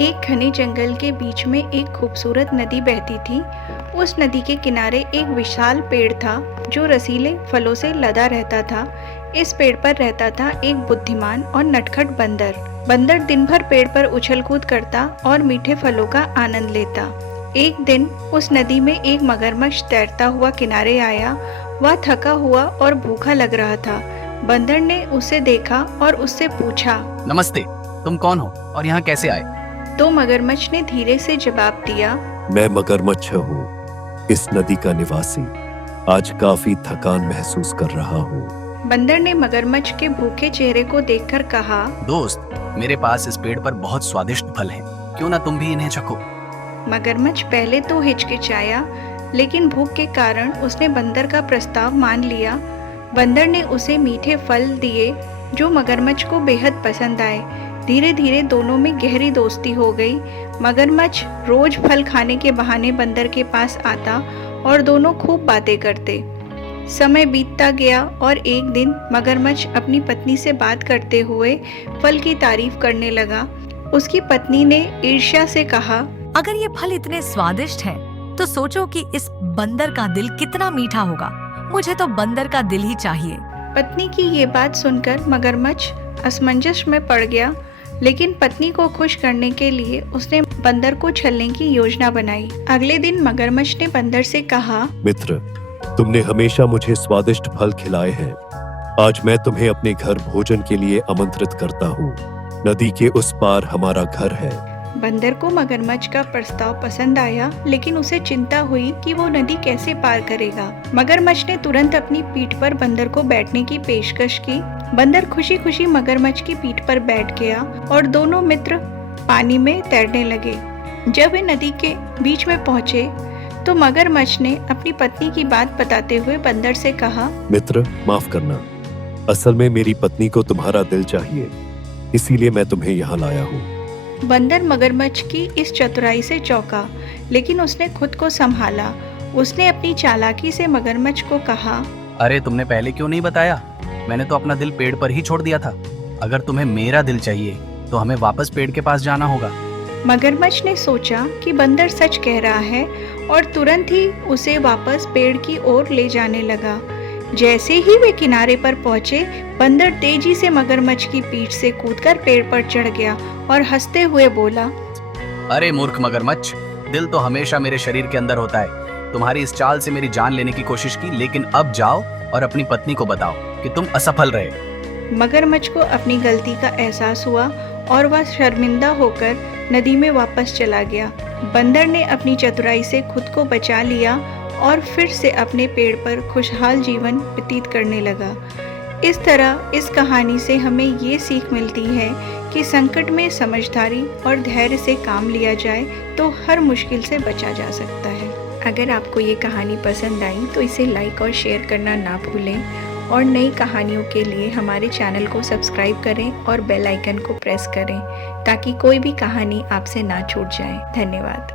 एक घने जंगल के बीच में एक खूबसूरत नदी बहती थी। उस नदी के किनारे एक विशाल पेड़ था जो रसीले फलों से लदा रहता था। इस पेड़ पर रहता था एक बुद्धिमान और नटखट बंदर। बंदर दिन भर पेड़ पर उछल कूद करता और मीठे फलों का आनंद लेता। एक दिन उस नदी में एक मगरमच्छ तैरता हुआ किनारे आया। वह थका हुआ और भूखा लग रहा था। बंदर ने उसे देखा और उससे पूछा, नमस्ते, तुम कौन हो और यहाँ कैसे आए? तो मगरमच्छ ने धीरे से जवाब दिया, मैं मगरमच्छ हूँ, इस नदी का निवासी। आज काफी थकान महसूस कर रहा हूँ। बंदर ने मगरमच्छ के भूखे चेहरे को देखकर कहा, दोस्त, मेरे पास इस पेड़ पर बहुत स्वादिष्ट फल हैं, क्यों ना तुम भी इन्हें चखो। मगरमच्छ पहले तो हिचकिचाया, लेकिन भूख के कारण उसने बंदर का प्रस्ताव मान लिया। बंदर ने उसे मीठे फल दिए जो मगरमच्छ को बेहद पसंद आए। धीरे धीरे दोनों में गहरी दोस्ती हो गई। मगरमच्छ रोज फल खाने के बहाने बंदर के पास आता और दोनों खूब बातें करते। समय बीतता गया और एक दिन मगरमच्छ अपनी पत्नी से बात करते हुए फल की तारीफ करने लगा। उसकी पत्नी ने ईर्ष्या से कहा, अगर ये फल इतने स्वादिष्ट हैं, तो सोचो कि इस बंदर का दिल कितना मीठा होगा। मुझे तो बंदर का दिल ही चाहिए। पत्नी की ये बात सुनकर मगरमच्छ असमंजस में पड़ गया, लेकिन पत्नी को खुश करने के लिए उसने बंदर को छलने की योजना बनाई। अगले दिन मगरमच्छ ने बंदर से कहा, मित्र, तुमने हमेशा मुझे स्वादिष्ट फल खिलाए हैं। आज मैं तुम्हें अपने घर भोजन के लिए आमंत्रित करता हूँ। नदी के उस पार हमारा घर है। बंदर को मगरमच्छ का प्रस्ताव पसंद आया, लेकिन उसे चिंता हुई कि वो नदी कैसे पार करेगा। मगरमच्छ ने तुरंत अपनी पीठ पर बंदर को बैठने की पेशकश की। बंदर खुशी खुशी मगरमच्छ की पीठ पर बैठ गया और दोनों मित्र पानी में तैरने लगे। जब वे नदी के बीच में पहुंचे तो मगरमच्छ ने अपनी पत्नी की बात बताते हुए बंदर से कहा, मित्र, माफ करना, असल में मेरी पत्नी को तुम्हारा दिल चाहिए, इसीलिए मैं तुम्हें यहाँ लाया हूँ। बंदर मगरमच्छ की इस चतुराई से चौंका, लेकिन उसने खुद को संभाला। उसने अपनी चालाकी से मगरमच्छ को कहा, अरे तुमने पहले क्यों नहीं बताया? मैंने तो अपना दिल पेड़ पर ही छोड़ दिया था। अगर तुम्हें मेरा दिल चाहिए तो हमें वापस पेड़ के पास जाना होगा। मगरमच्छ ने सोचा कि बंदर सच कह रहा है और तुरंत ही उसे वापस पेड़ की ओर ले जाने लगा। जैसे ही वे किनारे पर पहुंचे, बंदर तेजी से मगरमच्छ की पीठ से कूदकर पेड़ पर चढ़ गया और हंसते हुए बोला, अरे मूर्ख मगरमच्छ, दिल तो हमेशा मेरे शरीर के अंदर होता है। तुम्हारी इस चाल से मेरी जान लेने की कोशिश की, लेकिन अब जाओ और अपनी पत्नी को बताओ कि तुम असफल रहे। मगरमच्छ को अपनी गलती का एहसास हुआ और वह शर्मिंदा होकर नदी में वापस चला गया। बंदर ने अपनी चतुराई से खुद को बचा लिया और फिर से अपने पेड़ पर खुशहाल जीवन व्यतीत करने लगा। इस तरह इस कहानी से हमें ये सीख मिलती है कि संकट में समझदारी और धैर्य से काम लिया जाए तो हर मुश्किल से बचा जा सकता है। अगर आपको ये कहानी पसंद आई तो इसे लाइक और शेयर करना ना भूलें और नई कहानियों के लिए हमारे चैनल को सब्सक्राइब करें और बेल आइकन को प्रेस करें ताकि कोई भी कहानी आपसे ना छूट जाए। धन्यवाद।